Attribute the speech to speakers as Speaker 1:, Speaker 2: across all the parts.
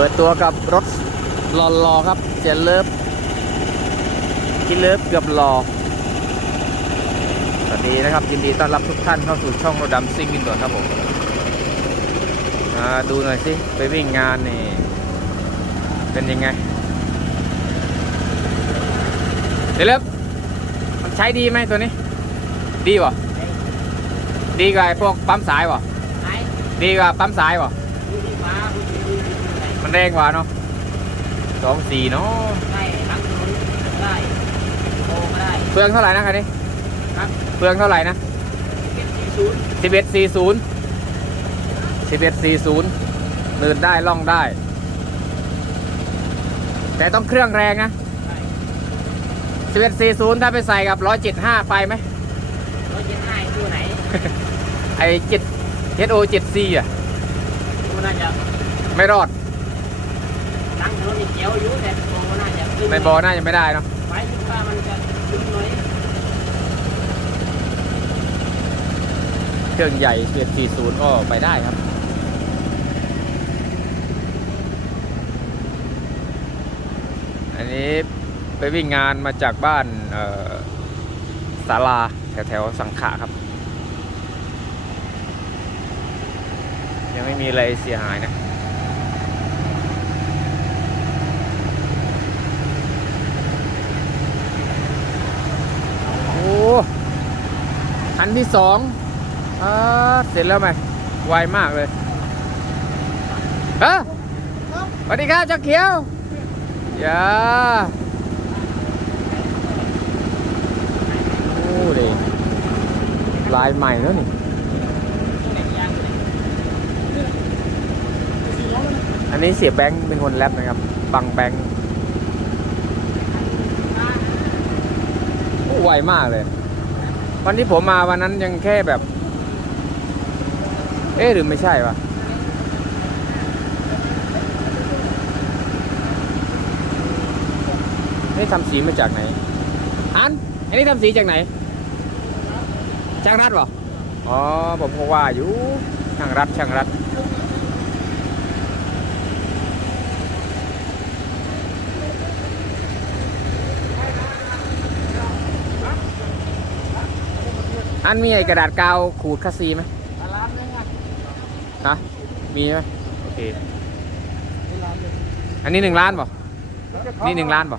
Speaker 1: ปิดตัวกับรถหล่อๆครับเจนเลิฟกินเลิฟเกือบหล่อสวัสดีนะครับยินดีต้อนรับทุกท่านเข้าสู่ช่องรถดำซิ่งวินด่วนครับผมมาดูหน่อยสิไปวิ่งงานนี่เป็นยังไงเจนเลิฟมันใช้ดีไหมตัวนี้ ดีวะดีกว่าไอ้พวกปั๊มสายวะ
Speaker 2: ไหน
Speaker 1: ดีกว่าปั๊มสายวะ มันแรงกว่าเนาะสองสี่เนาะ
Speaker 2: ได้ทั้งถนนได้โตก็ได้
Speaker 1: เปลืองเท่าไหร่นะคันนี้
Speaker 2: ครับ
Speaker 1: เปลืองเท่าไหร่นะ
Speaker 2: เก็บที่ศูนย์
Speaker 1: สิบเอ็ดสี่ศูนย์สิบเอ็ดสี่ศูนย์เดินได้ล่องได้ แต่ต้องเครื่องแรงนะ
Speaker 2: ได้
Speaker 1: สิบเอ็ดสี่ศูนย์ถ้าไปใส่กับร้อยเจ็ดห้าไปไหม
Speaker 2: ร้อยเจ็ดห้าตัวไหน
Speaker 1: ไอเจ็ดเอโอเจ็ดซีอะ
Speaker 2: มันน่าจะ
Speaker 1: ไม่รอด
Speaker 2: ทั้งถนนนี่เจียวอยู่แต่โตมันน่าจะขึ้น
Speaker 1: ในบอน่าจะไม่ได้เนาะ
Speaker 2: ไว้ถึงว่ามันจะขึ้นหน่อย
Speaker 1: เครื่องใหญ่สิบเอ็ดสี่ศูนย์ก็ไปได้ครับ อันนี้ไปวิ่งงานมาจากบ้านศาลาแถวแถวๆสังขะครับ ยังไม่มีอะไรเสียหายนะ โอ้ คันที่สองเสร็จแล้วไหมไวมากเลยฮะสวัสดีครับเจ้าเขียวอย่าโอ้เด็ลายใหม่แล้วนี่
Speaker 2: ตัวไหนยางตัวไหน
Speaker 1: อันนี้เสียแบงค์เป็นคนแรปนะครับ บังแบงค์โอ้ไวมากเลย วันที่ผมมาวันนั้นยังแค่แบบ เอ๊ะหรือไม่ใช่วะนี่ทำสีมาจากไหน อัน อันนี้ทำสีจากไหน ช่างรัดเหรอ อ๋อ ผมก็ว่าอยู่ ช่างรัด ช่างรัด อันมีไอ้กระดาษกาวขูดคัสซีไหม
Speaker 2: ร้านนึงอะ
Speaker 1: ฮะมีไหมโอเค
Speaker 2: ร้านนึง
Speaker 1: อันนี้หนึ่งล้านป่ะนี่หนึ่งล้านป่ะ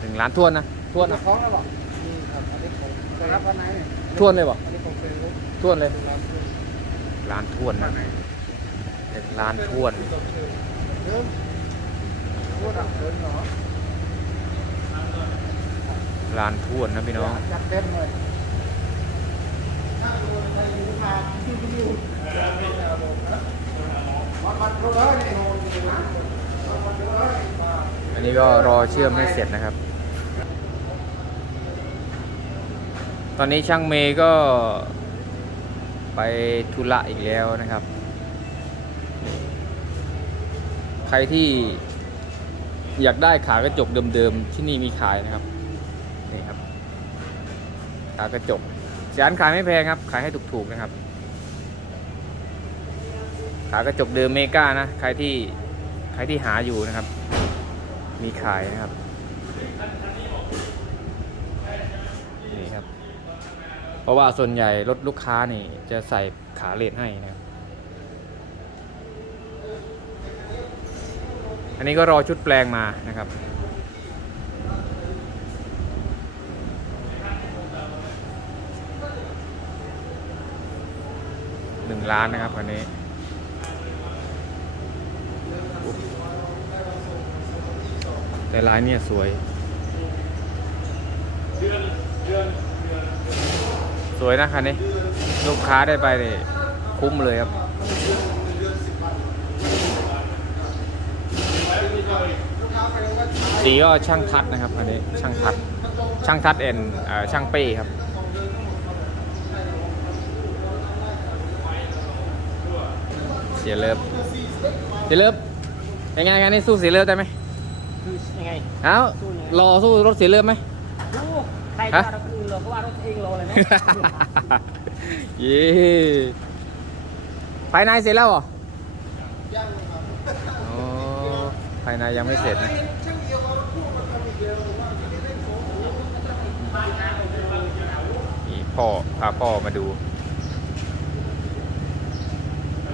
Speaker 1: หนึ่งล้านทวนนะทวน
Speaker 2: ตัว
Speaker 1: นะ
Speaker 2: ท้องแล้วบอกนี่ครับอันนี้ของเคยรับวันไหนเนี่ย
Speaker 1: ทวนเลยป่ะ
Speaker 2: อันนี้ของเฟซบุ๊ก
Speaker 1: ทวนเลย
Speaker 2: ร้านนึง
Speaker 1: ล้านทวนนะหนึ่งล้านทวน
Speaker 2: เดิมพูดอะเดินเหรอ
Speaker 1: ล้านทวนนะพี่น้อง อันนี้ก็รอเชื่อมให้เสร็จนะครับ ตอนนี้ช่างเมย์ก็ไปธุระอีกแล้วนะครับ ใครที่อยากได้ขากระจกเดิมๆที่นี่มีขายนะครับ นี่ครับ ขากระจก จานขายไม่แพงครับ ขายให้ถูกๆนะครับ ขากระจกเดิมเมกานะ ใครที่ใครที่หาอยู่นะครับ มีขายนะครับ นี่ครับ เพราะว่าส่วนใหญ่รถลูกค้านี่จะใส่ขาเลนให้นะครับ อันนี้ก็รอชุดแปลงมานะครับ หนึ่งล้านนะครับคันนี้แต่ลายเนี่ยสวย สวยนะคันนี้ ลูกค้าได้ไปเลยคุ้มเลยครับ สีก็ช่างทัดนะครับอันนี้ช่างทัด ช่างทัดเอ็นช่างเป้ครับ เสียเลิฟเสียเลิฟยังไงงานนี้สู้เสียเลิฟได้ไหม
Speaker 2: คือยังไง
Speaker 1: เอ้ารอสู้รถเสียเลิฟไหม
Speaker 2: ลูกใครว่าเราอื่นเราก็ว่ารถเองเราเลยเนาะ
Speaker 1: เย้ภายในเสร็จแล้วเหรอ
Speaker 2: ยังครับ
Speaker 1: อ๋อภายในยังไม่เสร็จนะนี่พ่อพาพ่อมาดู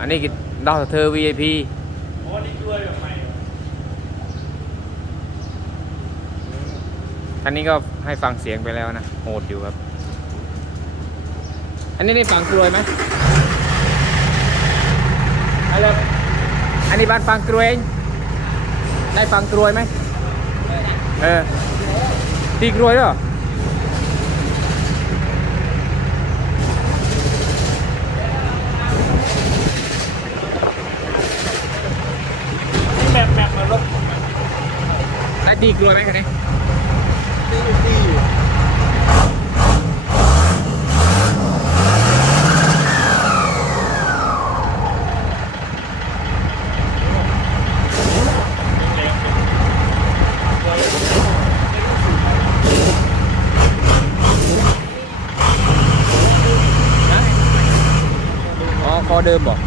Speaker 1: อันนี้คือ ดาวเธอ VIP
Speaker 2: อ๋อนี่ด้วยแบบใหม่
Speaker 1: อันนี้ก็ให้ฟังเสียงไปแล้วนะ โหดอยู่ครับ อันนี้ได้ฟังกลวยไหมอะไรอันนี้บ้านฟังกลวยเองได้ฟังกลวยไหมเออตีกลวยด้วยเหรอ
Speaker 2: แบบแบบมารถ
Speaker 1: ไดีกลวยไหมคันนี้
Speaker 2: ดีดี
Speaker 1: อ๋อคอเดิมบอก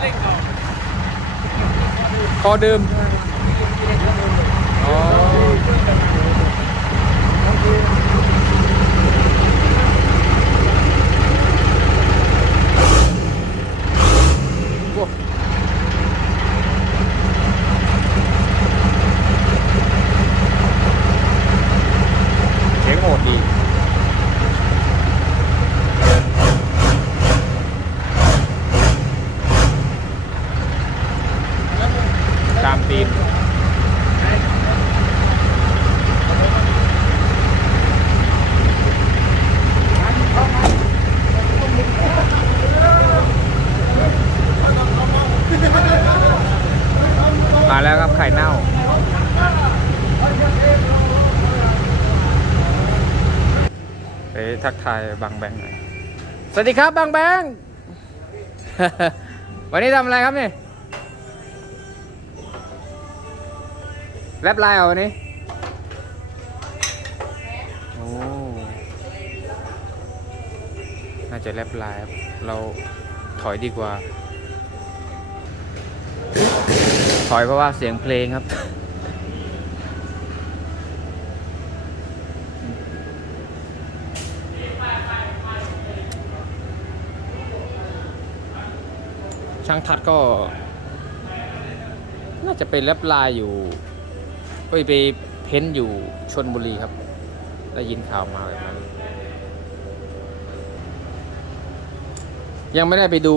Speaker 2: เล่นก่อน
Speaker 1: พอเดิม อ๋อ โอ้เสียงโหดดี ตามตีนมาแล้วครับไข่เน่า ไป ทักทายบางแบงค์หน่อยสวัสดีครับบางแบงค์ วันนี้ทำอะไรครับเนี่ยแรปไลน์เหรอวันนี้โอ้น่าจะแรปไลน์เราถอยดีกว่า ถอยเพราะว่าเสียงเพลงครับ ช่างทัดก็ น่าจะเป็นแรปไลน์อยู่ไปไปเพ้นท์อยู่ชนบุรีครับ ได้ยินข่าวมาแบบนั้น ยังไม่ได้ไปดู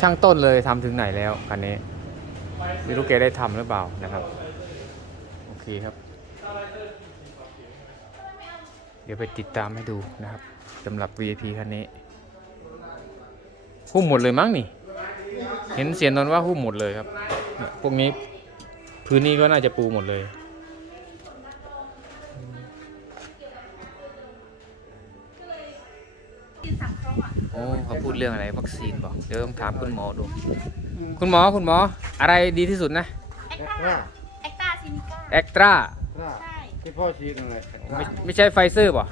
Speaker 1: ช่างต้นเลยทำถึงไหนแล้วคันนี้ไม่รู้แกได้ทำหรือเปล่านะครับ โอเคครับ เดี๋ยวไปติดตามให้ดูนะครับสำหรับ VIP คันนี้หุ้มหมดเลยมั้งนี่ เห็นเสียนนท์ว่าหุ้มหมดเลยครับ พวกนี้พื้นนี้ก็น่าจะปูหมดเลยโอ้เขาพูดเรื่องอะไรวัคซีนบอกเดี๋ยวต้องถามคุณหมอดู คุณหมอคุณหมอ อะไรดีที่สุดนะ
Speaker 3: แอคตาแอคตาซินิก้า
Speaker 1: แอคตรา
Speaker 3: ใช่
Speaker 4: ที่พ่อชี้นั่นเลย
Speaker 1: ไม่ไม่ใช่ไฟเซอร์ป่ะ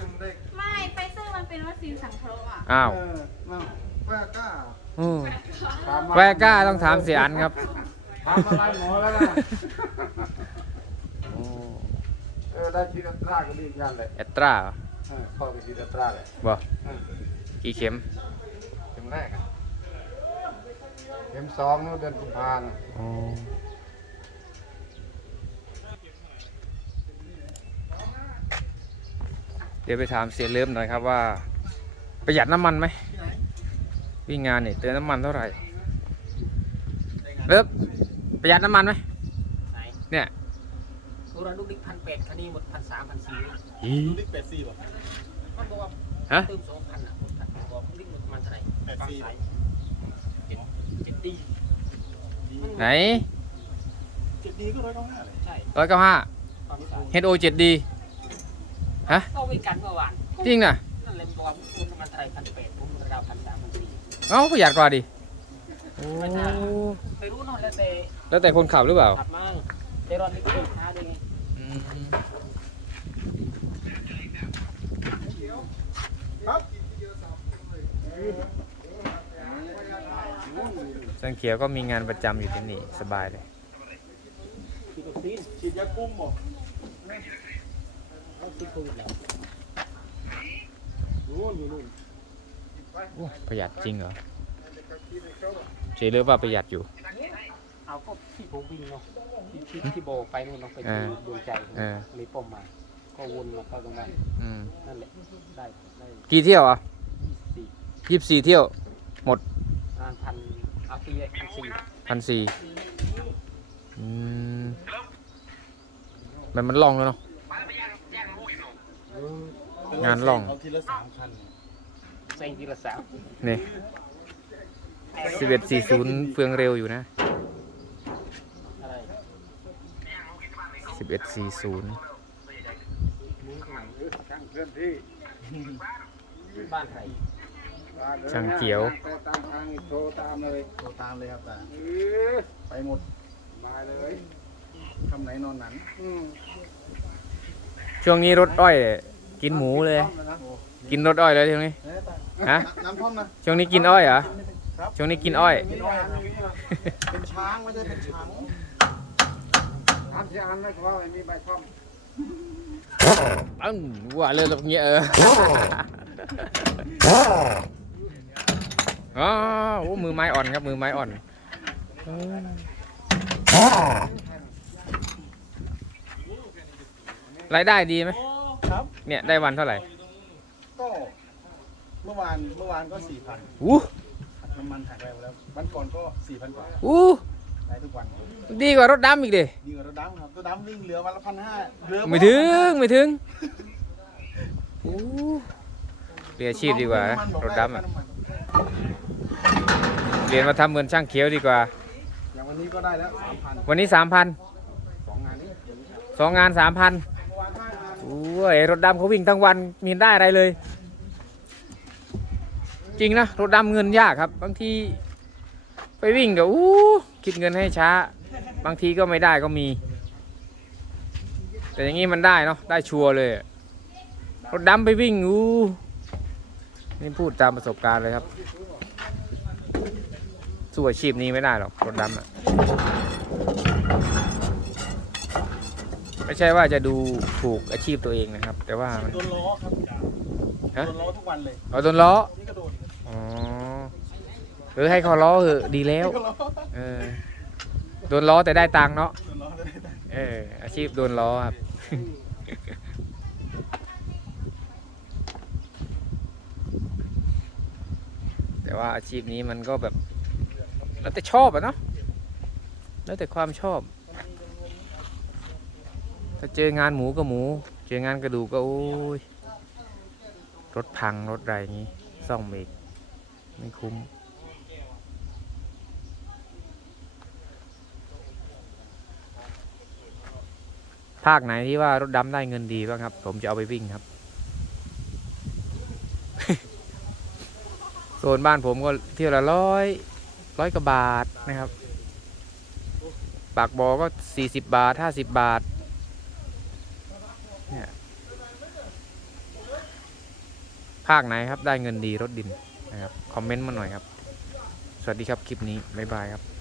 Speaker 3: ไม่ไฟเซอร์มันเป็นวัคซีนสังเคราะห์อะ
Speaker 1: อ้าว
Speaker 4: เออมาแวก้า
Speaker 1: อืม
Speaker 4: ถามมา
Speaker 1: แวก้าต้องถามเสียอันครับ
Speaker 4: ถามมาไล่หมอแล้วนะ
Speaker 1: โอ้
Speaker 4: เออได้ชีดัตราก็ดีเหมือนกันเลย
Speaker 1: แอตรา
Speaker 4: เออพ่อก็ชีดัตราเลย
Speaker 1: บ่
Speaker 4: เออ
Speaker 1: กี่เข็ม
Speaker 4: เข็มแรกอะเข็มสองนู่นเดือนกุมภาพันธ์
Speaker 1: อ๋อเดี๋ยวไปถามเสียเลิมหน่อยครับว่า ประหยัดน้ำมันไหม วิ่งงานเนี่ยเติมน้ำมันเท่าไหร่เลิฟประหยัดน้ำมันไหม
Speaker 2: ไหน
Speaker 1: เนี่ย
Speaker 2: ตัวเราลูกดิ๊กพันแปดคันนี้หมดพันสามพันสี่
Speaker 1: อี
Speaker 2: ดิ๊กแปดสี่ป่ะมันบอกว่า
Speaker 1: ฮะ
Speaker 2: เติมสองพันอะหมดพันบอกดิ๊กหมดประมันเท่าไหร่แปดสี่เจ็ดเจ็ดดี
Speaker 1: ไหน
Speaker 2: เจ็ดดีก็ร้อยเก้าห้าเลยใช่
Speaker 1: ร้อยเก้าห้า
Speaker 2: ความสาย
Speaker 1: เฮดโอเจ็ดดีฮะ
Speaker 2: ก็วิ่งกันเมื่อวาน
Speaker 1: จริงน่ะ
Speaker 2: นั่นเลยบอกว่าคุณประมาณเท่าไหร่พันแปดผมราวพันสามพันสี่
Speaker 1: เอ้าประหยัดกว่าดิโอ้
Speaker 2: ไม่รู้เนอะแล้วแต่
Speaker 1: แล้วแต่คนขับหรือเปล่า
Speaker 2: ขับมั่งแต่รอนนี่ก็เป็นช้าด้วยไง
Speaker 1: อืม
Speaker 4: ครับ
Speaker 1: ช่างเขียวก็มีงานประจำอยู่ที่นี่สบายเลย
Speaker 2: ฉีดวัคซีน
Speaker 4: ฉีดยาคุมบ่
Speaker 2: เอาฉีดโควิดแล้วนู่นอยู่นู่น
Speaker 1: โอ้ประหยัดจริงเหรอเจเลือกว่าประหยัดอยู่
Speaker 2: เอาก็ที่ผมวิ่งเนาะที่ที่ที่โบไปนู่นเนาะไป
Speaker 1: เอ
Speaker 2: ที่
Speaker 1: อ
Speaker 2: ดวงใจ
Speaker 1: เออ
Speaker 2: เลยป้อมมา ก็วนมาเข้าตรงนั้น
Speaker 1: อืม
Speaker 2: นั่นแหละได้ได้
Speaker 1: กี่เที่ยวอะ
Speaker 2: ยี่สิบสี่
Speaker 1: ยี่สิบสี่เที่ยว
Speaker 2: ประมาณพันเอาตีเลยพันสี่
Speaker 1: พันสี่อืมมันมันล่องแล้วเนาะ งานล่อง
Speaker 4: เอาทีละสามคัน
Speaker 2: เซ็งทีละสาม
Speaker 1: นี่สิบเอ็ดสี่ศูนย์เฟืองเร็วอยู่นะสิบเอ็ดสี่ศูนย์
Speaker 4: ช่างเคลื่อนที่
Speaker 2: บ้านใคร
Speaker 1: ช่างเขียว
Speaker 4: ตามทางโทรตามเลยโทรตามเลยครับตาไปหมดมาเลยทำไหนนอนหนัน
Speaker 1: ช่วงนี้รถอ้อย กินหมูเลย กินรถอ้อยเลยช่วงนี้ ฮะ
Speaker 4: น้ำท่อมนะ
Speaker 1: ช่วงนี้กินอ้อยเหรอ
Speaker 4: ครับ
Speaker 1: ช่วงนี้กินอ้อย
Speaker 4: มีอ้อยอันนี้นะเป็นช้างไม่ใช่เป็นช้างอันที่อันไม่พอมีใบท่อม
Speaker 1: อังว่าเลยตรงนี้เอออ๋อโอ้มือไม้อ่อนครับ มือไม้อ่อนรายได้ดีไหม
Speaker 4: ครับ
Speaker 1: เนี่ยได้วันเท่าไหร่
Speaker 4: ก็เมื่อวานเมื่อวานก็สี่พัน
Speaker 1: อู้
Speaker 4: น้ำมันหายไปหมดแล้ววันก่อนก็สี่พันกว่า
Speaker 1: อู้
Speaker 4: ได้ทุกวัน
Speaker 1: ดีกว่ารถดำอีกดิ
Speaker 4: ดีกว่ารถดำครับรถดำวิ่งเหลือวันละพันห้าเหลือ
Speaker 1: ไม่ถึงไม่ถึงอู้เรียนอาชีพดีกว่านะรถดำอะเรียนมาทำเหมือนช่างเขียวดีกว่า
Speaker 4: อย่างวันนี้ก็ได้แล้วสามพัน
Speaker 1: วันนี้สามพัน
Speaker 4: สองงานนี้
Speaker 1: สองงานสามพัน
Speaker 4: เมื่อวานห้างาน
Speaker 1: โอ้ยรถดำเขาวิ่งทั้งวันไมีได้อะไรเลย จริงนะรถดำเงินยากครับ บางทีไปวิ่งเดี๋ยวอู้คิดเงินให้ช้า บางทีก็ไม่ได้ก็มี แต่อย่างนี้มันได้เนาะได้ชัวร์เลยอะรถดำไปวิ่งอู้นี่พูดตามประสบการณ์เลยครับสู้อาชีพนี้ไม่ได้หรอกรถดำอะไม่ใช่ว่าจะดูถูกอาชีพตัวเองนะครับ แต่ว่ามัน
Speaker 4: โดนล้อครับ
Speaker 1: ฮะ
Speaker 4: โดนล้อทุกวันเลย
Speaker 1: เอาโดนล้อ
Speaker 4: นี่ก็โดน
Speaker 1: อ๋อหรือให้เขาล้อเหอะดีแล้ว
Speaker 4: นี่ก็ล้อ
Speaker 1: เออ โดนล้อแต่ได้ตังค์เนาะ
Speaker 4: โดนล้อได้แต่
Speaker 1: เออ อาชีพโดนล้อครับ แต่ว่าอาชีพนี้มันก็แบบ แล้วแต่ชอบอะเนาะ แล้วแต่ความชอบ ถ้าเจองานหมูก็หมู เจองานกระดูกก็โอ้ย รถพังรถอะไรอย่างงี้ซ่อมอีก ไม่คุ้ม ภาคไหนที่ว่ารถดำได้เงินดีบ้างครับ ผมจะเอาไปวิ่งครับ โซนบ้านผมก็เที่ยวละร้อยร้อยกว่าบาทนะครับ ปากบอก็สี่สิบบาทห้าสิบบาทเนี่ยภาคไหนครับได้เงินดีรถดิน นะครับ คอมเมนต์มาหน่อยครับ สวัสดีครับ คลิปนี้ บ๊ายบายครับ